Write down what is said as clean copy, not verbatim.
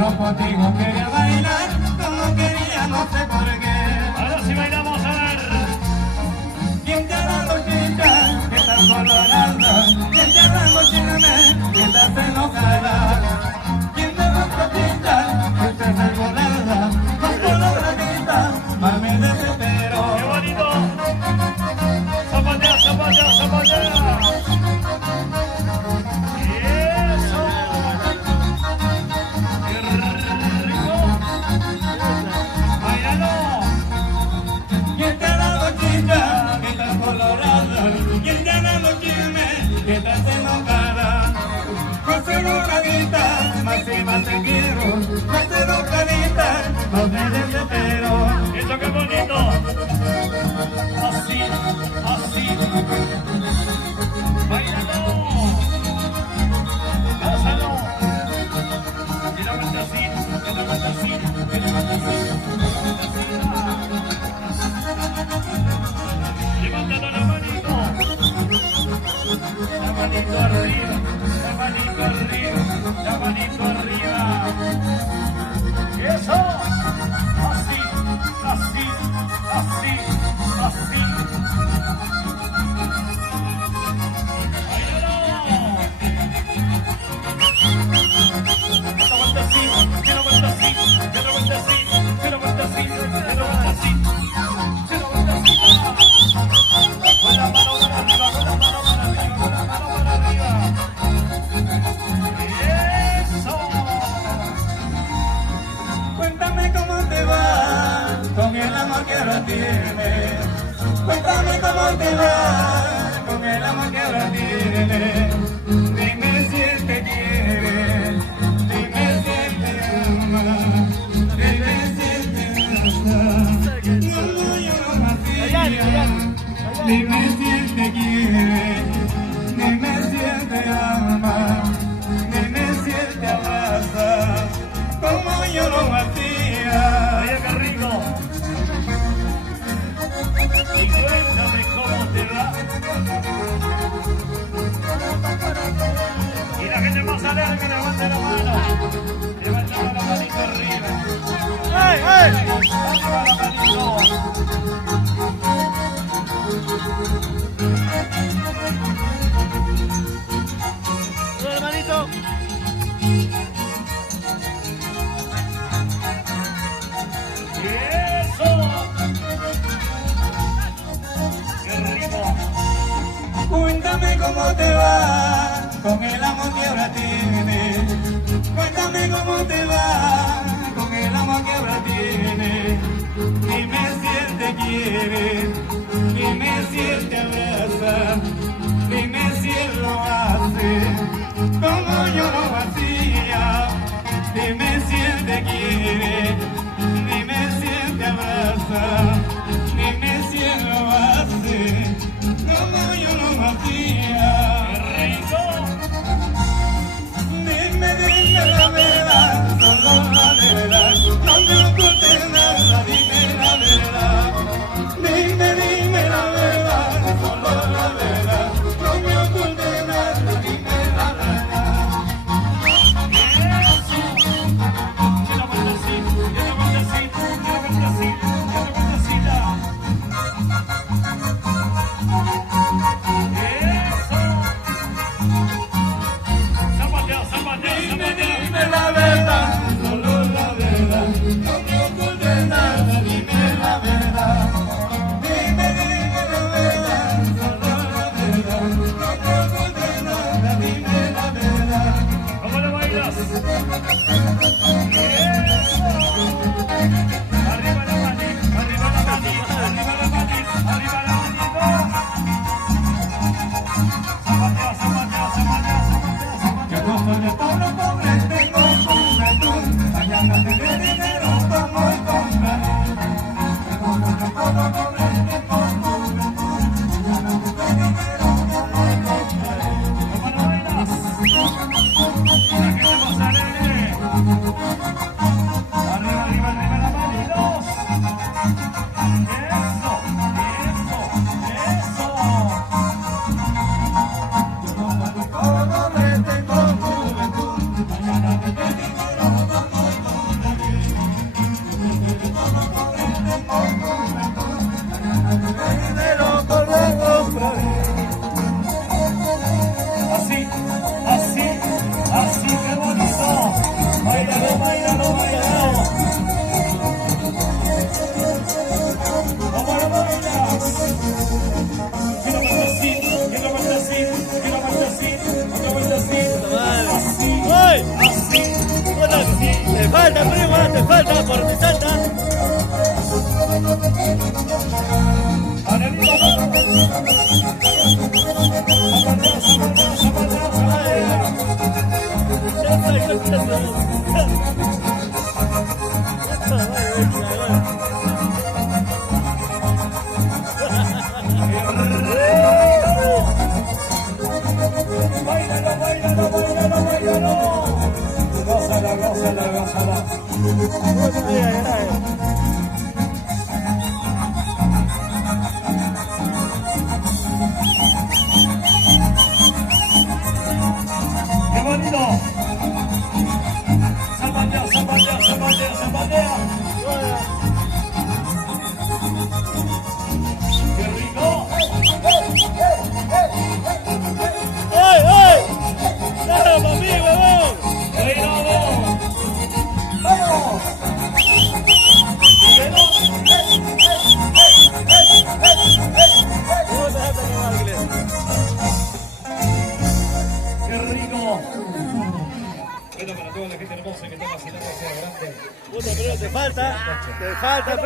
solo contigo quería bailar, como quería no sé por qué. Ahora sí bailamos, a ver. ¿Quién te da la chicha que está colorada? ¿Quién te da la chicha que está enojada? ¿Quién te da la chicha que está enamorada? Más coloradita, más me desespero. ¡Qué bonito! ¡Zapatea, zapatea, zapatea! ¡Eso! ¡Qué rico! ¡Báilalo! ¿Quién te da la chicha que está colorada? ¿Quién te da los chismes que estás enojada? Más enojadita, más te quiero. Más enojadita, más me desespero. ¡Eso qué bonito! Así, así. ¡Báilalo! ¡Gózalo! Y la vuelta así, y la vuelta así, y la vuelta así, y la vuelta así. Levantando la manito. La manito arriba, la manito arriba, la manito arriba. ¡Eso! Así, así, así, así. ¡Báilalo! Esta vuelta así, que la vuelta así, que la vuelta así, que la vuelta así, que la vuelta así, que la vuelta así. Con la mano para arriba, con la mano para arriba, con la mano para arriba. ¡Eso! Cuéntame cómo te va con el amor que ahora tienes. Cuéntame cómo te va con el amor que ahora tienes. Dime si él te quiere, dime si él te ama, dime si él te ama. No, yo no me hacía. Dime si él te quiere, dime si él te ama, dime si él te abraza, como yo lo hacía. ¡Oye, qué rico! Y cuéntame cómo te va. Y la gente más alegre que levante la mano. Levantando la manito arriba. ¡Ey, ey! Arriba la manito. ¡Hola, hermanito! ¡Eso! ¡Qué rico! Cuéntame cómo te va con el amor que ahora tienes. Cuéntame cómo te va con el amor que ahora tienes. Dime si él te quiere, dime si él te abraza, dime si él lo hace como yo lo hacía. Dime si él te quiere, dime si él te abraza, dime si él lo hace como yo lo hacía. ¡Qué rico! Dime la verdad, solo la verdad, no me ocultes nada, dime la verdad. Dime la verdad, solo la verdad, no me ocultes nada, dime la verdad. ¡Eso! ¡Que la vuelta así! ¡Que la vuelta así! ¡Que la vuelta así! ¡Que la vuelta así! ¡Eso! ¡Zapatea, zapatea, zapatea! Dime la verdad, solo la verdad, no me ocultes nada, dime la verdad. Dime la verdad, solo la verdad, no me ocultes nada, dime la verdad. ¿Cómo lo bailas? ¡Eso! ¡Arriba la manita! ¡Arriba la manita! ¡Arriba la manita! ¡Arriba la manita! ¡Zapatea, zapatea, zapatea, zapatea, Yo zapatea! como de todo pobre tengo juventud, mañana tendré dinero como comprar. Yo como de todo pobre tengo juventud, mañana tendré dinero como comprar. ¿Cómo lo bailas? La gente más alegre. Báilalo, báilalo, báilalo, báilalo. Gózala, gózala, gózala. ¡Qué bonito! Zapatea, zapatea, zapatea, zapatea. ¡Qué rico! ¡Ay, ay! ¡Claro, papi, huevón! ¡Ahí vamos! ¡Vamos! ¡Síguelo! ¿Cómo te dejaste quemar, Guillermo? ¡Qué rico! Bueno, para toda la gente hermosa que está vacilando sea grande. Puta, pero te falta